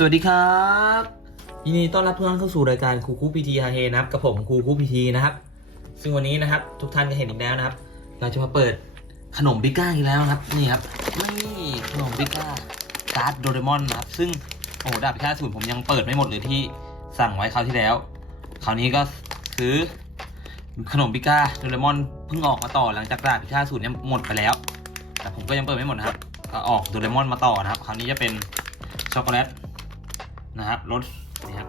สวัสดีครับยินดีต้อนรับทุกท่านเข้าสู่รายการครูคูพีทีฮาเฮนะครับกับผมครูคูพีทีนะครับ ซึ่งวันนี้นะครับ ทุกท่านก็เห็นอีกแล้วนะครับ เราจะมาเปิดขนมปิก้าอีกแล้วนะครับนี่ครับนี่ขนมปิก้าการ์ดโดเรมอนนะครับ ซึ่งโอ้โหดาบพิฆาตศูนย์ผมยังเปิดไม่หมดเลยที่สั่งไว้คราวที่แล้วคราวนี้ก็คือขนมปิก้าโดเรมอนเพิ่งออกมาต่อหลังจากดาบพิฆาตศูนย์เนี่ยหมดไปแล้ว แต่ผมก็ยังเปิดไม่หมดนะครับก็ออกโดเรมอนมาต่อนะครับ คราวนี้จะเป็นช็อกโกแลต นะครับรสนี่ครับ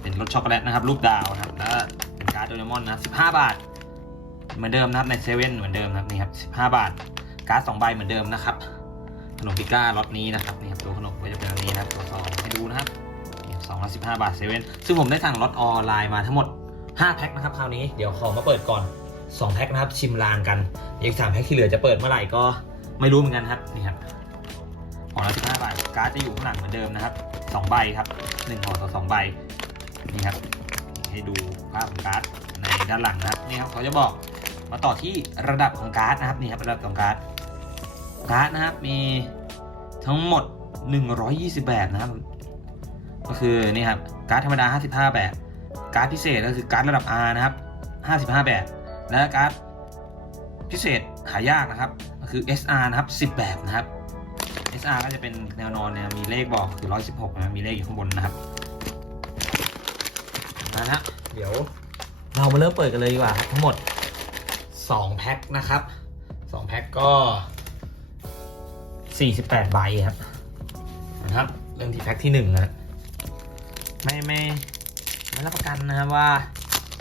เป็นรสช็อกโกแลตนะครับรูปดาวนะครับแล้วเป็นการ์ดโดเรมอนนะครับ15บาท เหมือนเดิมนะครับในเซเว่นเหมือนเดิมนะครับนี่ครับ15บห้าบาท การ์ดสองใบเหมือนเดิมนะครับขนมพิก้ารสนี้นะครับนี่ครับตัวขนมก็จะเป็นอันนี้นะครับตัวซองให้ดูนะครับสองละสิบห้าบาทเซเว่นซึ่งผมได้สั่งรถออนไลน์มาทั้งหมด5แพ็คนะครับคราวนี้เดี๋ยวขอมาเปิดก่อน2แพ็คนะครับชิมลางกันอีกสามแพ็คที่เหลือจะเปิดเมื่อไหร่ก็ไม่รู้เหมือนกันครับนี่ครับ ห่อละสิบห้าบาทการ์ดจะอยู่ข้างหลังเหมือนเดิมนะครับสองใบครับหนึ่งห่อต่อสองใบนี่ครับให้ดูภาพของการ์ดในด้านหลังนะครับนี่ครับเขาจะบอกมาต่อที่ระดับของการ์ดนะครับนี่ครับระดับของการ์ดการ์ดนะครับมีทั้งหมด 120 แบบนะครับ ก็คือนี่ครับการ์ดธรรมดา 55 แบบ การ์ดพิเศษก็คือการ์ดระดับ R นะครับ 55 แบบ และการ์ดพิเศษหายากนะครับก็คือ SR นะครับ 10 แบบนะครับ SR ก็จะเป็นแนวนอนเนี่ยมีเลขบอกคือ 116 นะ มีเลขอยู่ข้างบนนะครับมาละเดี๋ยวเรามาเริ่มเปิดกันเลยดีกว่าครับทั้งหมด 2 แพ็คนะครับ 2 แพ็คก็ 48 ใบครับนะครับ เริ่มที่แพ็คที่1นะครับไม่ไม่ไม่รับประกันนะครับว่า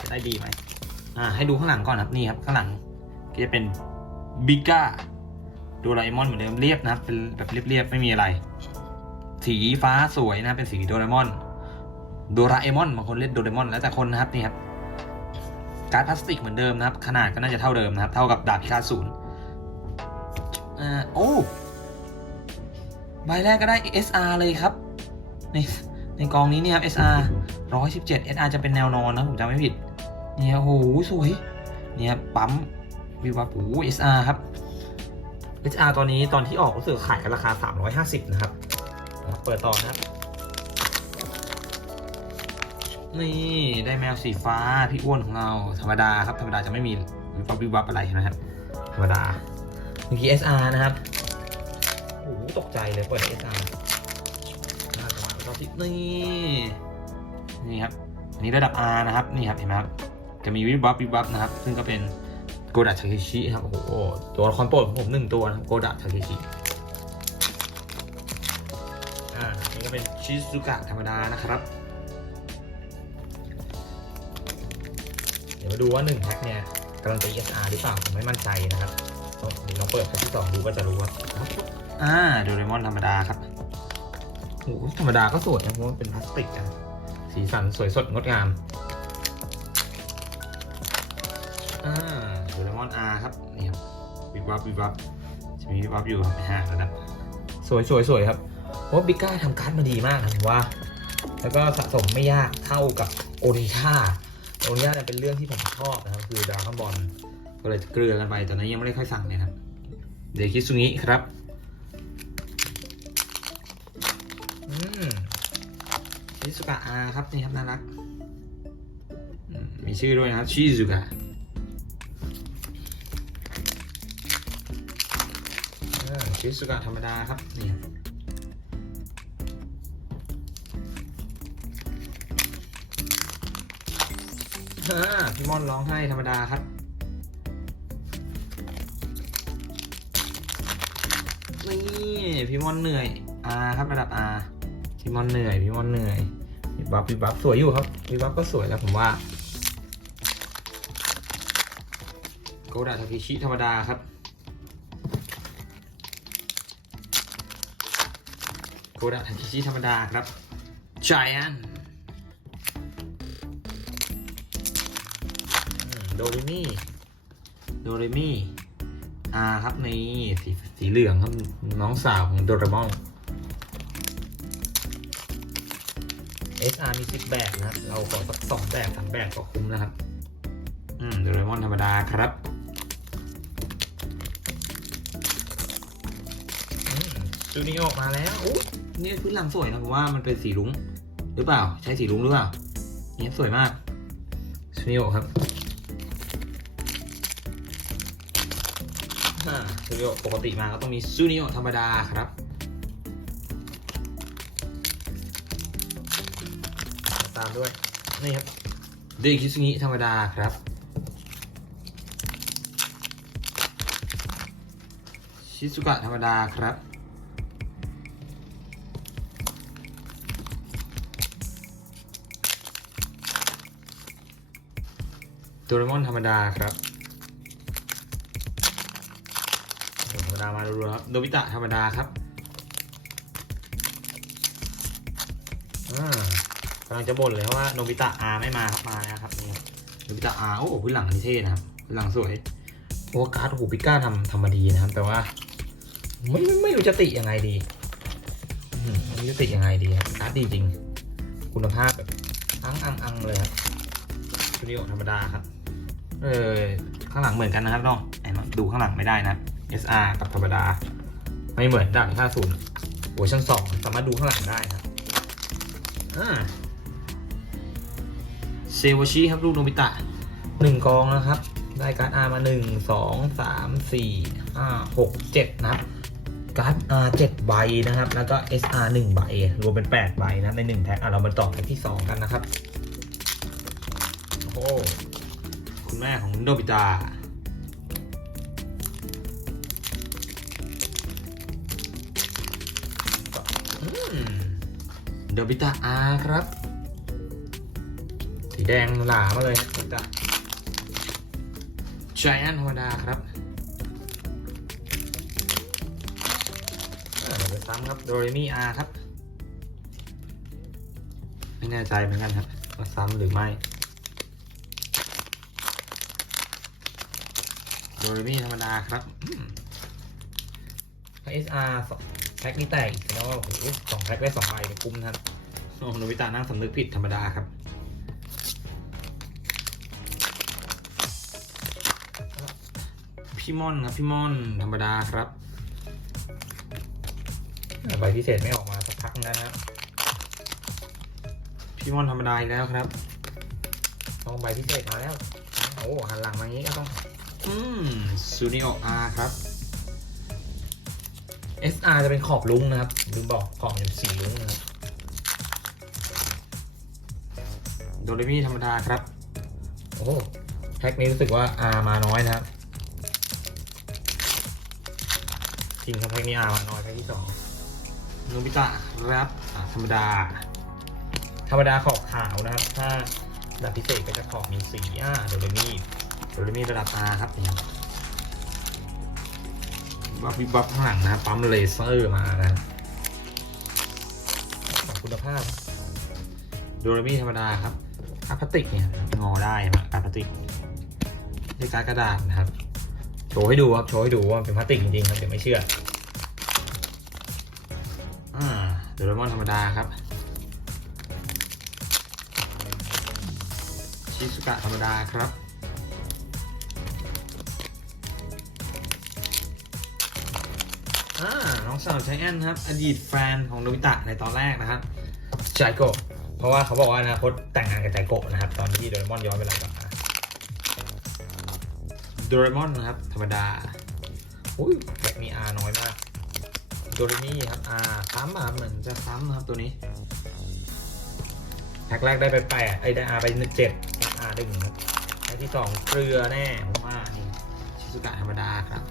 จะได้ดีไหมอ่าให้ดูข้างหลังก่อนครับนี่ครับข้างหลังก็จะเป็นบิก้า ดราเอมอนเหมือนเดิมเรียบนะครับเป็นแบบเรียบๆไม่มีอะไร สีฟ้าสวยนะเป็นสีโดราเอมอนโดราเอมอนบางคนเรียกโดราเอมอนแล้วแต่คนนะครับนี่ครับการพลาสติกเหมือนเดิมนะครับ ขนาดก็น่าจะเท่าเดิมนะครับ เท่ากับดาบพิฆาตศูนย์อ่าโอ้ใบแรกก็ได้ SR เลยครับ ในในกองนี้เนี่ยครับ SR 117 SR จะเป็นแนวนอนนะผมจำไม่ผิด เนี่ยโอ้โหสวย เนี่ยปั๊มวิวาปู SR ครับ SR ตอนนี้ตอนที่ออกรู้สึกขายกันราคา 350นะครับนะครับ เปิดต่อนะครับ นี่ได้แมวสีฟ้าพี่อ้วนของเราธรรมดาครับธรรมดาจะไม่มีวิวับวิบวับอะไรนะครับ ธรรมดาเมื่อกี้ SR นะครับโอ้โหตกใจเลยเปิด SR น่าจะมาแล้วที่นี่นี่ครับอันนี้ระดับ R นะครับ นี่ครับเห็นไหมครับจะมีวิบวับวิบวับนะครับ ซึ่งก็เป็น กดะทาเคชิครับ โอ้โห ตัวละครโปรดของผมหนึ่งตัวนะครับโกดะทาเคชิอ่านี่ก็เป็นชิซุกะธรรมดานะครับ เดี๋ยวมาดูว่า1แพ็คเนี่ยการันตี SR หรือเปล่าผมไม่มั่นใจนะครับเดี๋ยวลองเปิดแพ็คที่สองดูก็จะรู้ว่าอ่าโดเรมอนธรรมดาครับโอ้โหธรรมดาก็สวยนะเพราะว่าเป็นพลาสติกอะสีสันสวยสดงดงามอ่า โดเรมอนอาครับนี่ครับวิบวับวิบวับจะมีวิบวับอยู่ครับห่างระดับสวยสวยสวยครับเพราะบิก้าทำการ์ดมาดีมากนะผมว่า แล้วก็สะสมไม่ยากเท่ากับโอนิท่าโอนิท่าเนี่ยเป็นเรื่องที่ผมชอบนะครับ คือดาวข้างบอลก็เลยเกลือกันไปตอนนั้ยังไม่ได้ค่อยสั่งเลยครับ เดคิซุงิครับอืมชิซุกะอาครับนี่ครับน่ารักมมีชื่อด้วยนะครับชิซุกะ ชิซุกะธรรมดาครับนี่พี่ม่อนร้องไห้ธรรมดาครับ นี่พี่ม่อนเหนื่อยอาครับระดับอาพี่ม่อนเหนื่อยพี่ม่อนเหนื่อยพี่บัฟพี่บัฟสวยอยู่ครับพี่บัฟก็สวยแล้วผมว่าโกดะทาเคชิธรรมดาครับ โกดะทาเคชิธรรมดาครับ Giant โดเรมี่โดเรมี่อาครับนี่สีสีเหลืองครับ น้องสาวของโดราเอมอน SR มีสิบแบบนะครับ เราขอสักสองแบบสามแบบก็คุ้มนะครับ อืมโดเอมอนธรรมดาครับ จูนิโอมาแล้วอุ๊ยนี่พื้นหลังสวยนะผมว่ามันเป็นสีรุ้งหรือเปล่า ใช้สีรุ้งหรือเปล่าเนี่ยสวยมากซูนิโอครับอ่าซูนิโอปกติมาก็ต้องมีซูนิโอธรรมดาครับ ตามด้วย นี่ครับเดคิสุงิธรรมดาครับ ชิซุกะธรรมดาครับ โดเรมอนธรรมดาครับธรรมดามาดูๆครับโนบิตะธรรมดาครับอ่ากำลังจะบ่นเลยว่าโนบิตะอาไม่มาครับมาแล้วครับนี่โนบิตะอาโอ้โหพื้นหลังนี่เท่นะครับพื้นหลังสวยโอ้การ์ดโอ้โหปิก้าทำทำมาดีนะครับ แต่ว่าไม่ไม่รู้จะติยังไงดีอืมไม่รู้จะติยังไงดีครับการ์ดดีจริง คุณภาพแบบอังอังอังเลยครับสตูดิโอธรรมดาครับ เออข้างหลังเหมือนกันนะครับน้องแอนดูข้างหลังไม่ได้นะ SR กับธรรมดา ไม่เหมือนด่าน50เวอร์ชัน2สามารถดูข้างหลังได้ครับเซวชิครับลูกโนบิตะหนึ่งกองนะครับ ได้การ์ด R มาหนึ่งสองสามสี่ห้าหกเจ็ดนะครับการ์ด R เจ็ดใบนะครับ แล้วก็ SR หนึ่งใบ รวมเป็นแปดใบนะในหนึ่งแท็กอะเรามาต่อแท็กที่สองกันนะครับ โอ้ คุณแม่ของโนบิตะอืมโนบิตะ R ครับ สีแดงหลามาเลยโนบิตะ c i แอนธรรมดาครับซ้ำครับโดเรมีอาครับ ไม่แน่ใจเหมือนกันครับว่าซ้ำหรือไม่ โดเรมีธรรมดาครับอืมถ้า SR สองแพ็คนี้แตกอีกแล้วว่าโอ้โหสองแพ็คได้สองใบเนี่ยคุ้มนะครับโอ้โนบิตานั่งสำนึกผิดธรรมดาครับพี่ม่อนครับพี่ม่อนธรรมดาครับอ่าใบพิเศษไม่ออกมาสักพักแล้วนะครับพี่ม่อนธรรมดาอีกแล้วครับต้องใบพิเศษมาแล้วโอ้หันหลังมาอย่างนี้ก็ต้อง อืมซูนิโออาร์ครับ SR จะเป็นขอบลุ้งนะครับลืมบอกขอบเป็นสีลุ้งนะครับ โดเรมีธรรมดาครับ โอ้แพ็คนี้รู้สึกว่า R มาน้อยนะครับ จริงครับแพ็กนี้อามาน้อยแพ็กที่สองโนบิตะครับอ่าธรรมดา ธรรมดาขอบขาวนะครับ ถ้าแบบพิเศษก็จะขอบมีสีอ่าโดเรมี โดเรมีระดับอาครับบับวิบบับข้างหลังนะปั๊มเลเซอร์มานะคุณภาพโดรมีธรรมดาครับกาพลาสติกเนี่ยงอได้นะการดพลาสติกด้วยการกระดาษนะครับโชว์ให้ดูครับโชว์ให้ดูว่าเป็นพลาสติกจริงๆครับเดี๋ยวไม่เชื่ออ่าโดเรมอนธรรมดาครับชิซุกะธรรมดาครับ อ่าน้องสาวใจแอนครับ อดีตแฟนของโนบิตะในตอนแรกนะครับใจโกะเพราะว่าเขาบอกว่าอนาคตแต่งงานกับใจโกะนะครับ ตอนที่โดเรมอนย้อนเวลากลับมาโดเรมอนนะครับ ธรรมดาอุ้ยแบ็กมีอาน้อยมากโดเรมี่ครับอาซ้ำมาเหมือนจะซ้ำนะครับตัวนี้แพ็คแรกได้ไปแปดไอ้ได้อาไปหนึ่งเจ็ดอาดึงครับแพ็คที่สองเกลือแน่ผมว่านี่ชิซุกะธรรมดาครับ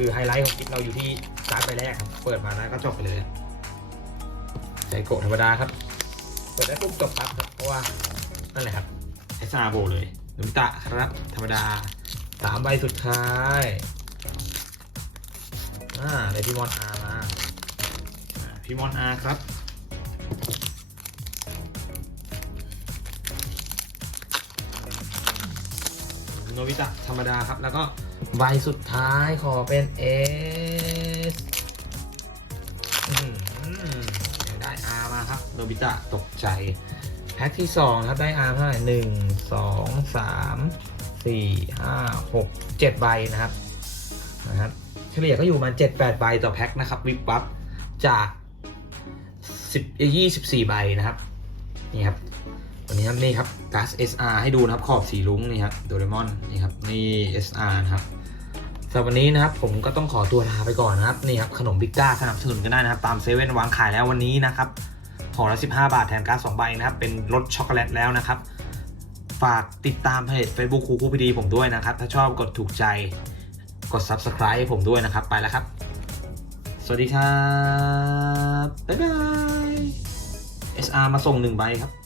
คือไฮไลท์ของคลิปเราอยู่ที่การ์ดใบแรกครับเปิดมาแล้วก็จบไปเลยใจโกธรรมดาครับ เปิดได้ปุ๊บจบปั๊บครับเพราะว่านั่นแหละครับไอซาโบเลยโนบิตะครับ ธรรมดาสามใบสุดท้ายอ่าได้พี่มอนอามาอ่าพี่มอนอาครับโนบิตะธรรมดาครับแล้วก็ ใบสุดท้ายขอเป็นเอสได้อามาครับโนบิตะตกใจ แพ็คที่สองครับได้อาร์เท่าไหร่หนึ่งสองสามสี่ห้าหกเจ็ดใบนะครับนะครับเฉลี่ยก็อยู่ประมาเจ็ดแปดใบต่อแพ็คนะครับวิบวับจาก10 24ใบนะครับนี่ครับ วันนี้ครับนี่ครับกัส SR ให้ดูนะครับขอบสีรุ้งนี่ครับโดเรมอนนี่ครับนี่ SR นะครับสำหรับวันนี้นะครับผมก็ต้องขอตัวลาไปก่อนนะครับนี่ครับขนมบิ๊กก้าสนับสนุนกันได้นะครับ ตามเซเว่นวางขายแล้ววันนี้นะครับห่อละ15 บาทแถมการ์ด2ใบนะครับ เป็นรสช็อกโกแลตแล้วนะครับ ฝากติดตามเพจ Facebook ครูครูพีดีผมด้วยนะครับ ถ้าชอบกดถูกใจกด Subscribe ให้ผมด้วยนะครับ ไปแล้วครับ สวัสดีครับ บ๊ายบาย SR มาส่งหนึ่งใบครับ